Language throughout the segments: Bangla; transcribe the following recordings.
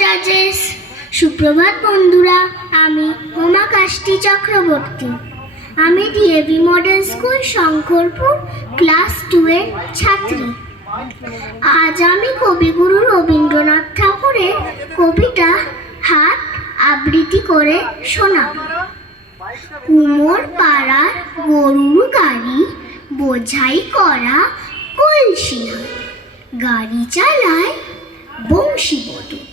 জাজেস, সুপ্রভাত বন্ধুরা। আমি হোমাকাষ্টি চক্রবর্তী। আমি DAV model school Shankarpur class 2 এর ছাত্রী। আজ আমি কবিগুরু রবীন্দ্রনাথ ঠাকুরের কবিতা হাট আবৃত্তি করে শোনাব। কুমোর পাড়ার গরুর গাড়ি বোঝাই করা কলসি হয়, গাড়ি চালায় বংশীবদন,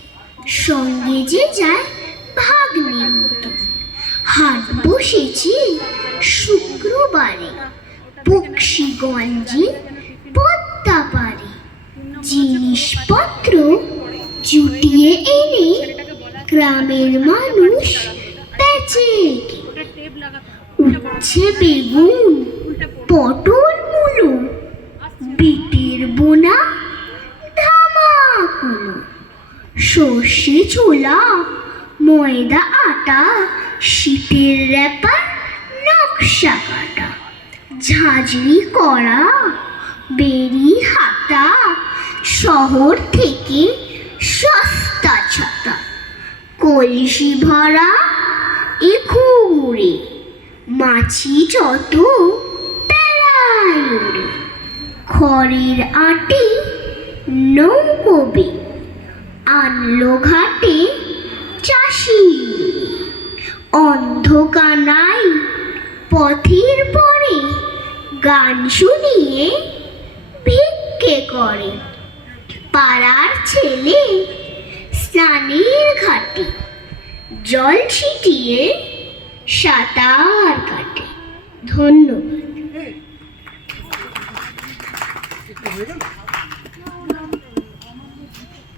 সঙ্গে যে যায় ভাগ্নের মতো। হাট বসেছে শুক্রবারে বক্সিগঞ্জে পদ্মা পারে। জিনিসপত্র জুটিয়ে এনে গ্রামের মানুষ বেচে। উচ্ছে বেগুন, পটল মূলো, বিটের বোনা ধামাকুলো, সর্ষে ছোলা, ময়দা আটা, শীতের র্যাপার নকশা কাটা, ঝাঁঝরি করা বেরি হাতা, শহর থেকে সস্তা ছাতা। কলসি ভরা এখুরে, মাছি যত বেড়ায় ওরে। খড়ের আটে নৌকোবে আনলো ঘাটে চাষি। অন্ধকানাই পথের পরে গান শুনিয়ে ভিক্ষে করে। পাড়ার ছেলে স্নানের ঘাটে জল ছিটিয়ে সাঁতার কাটে। ধন্যবাদ।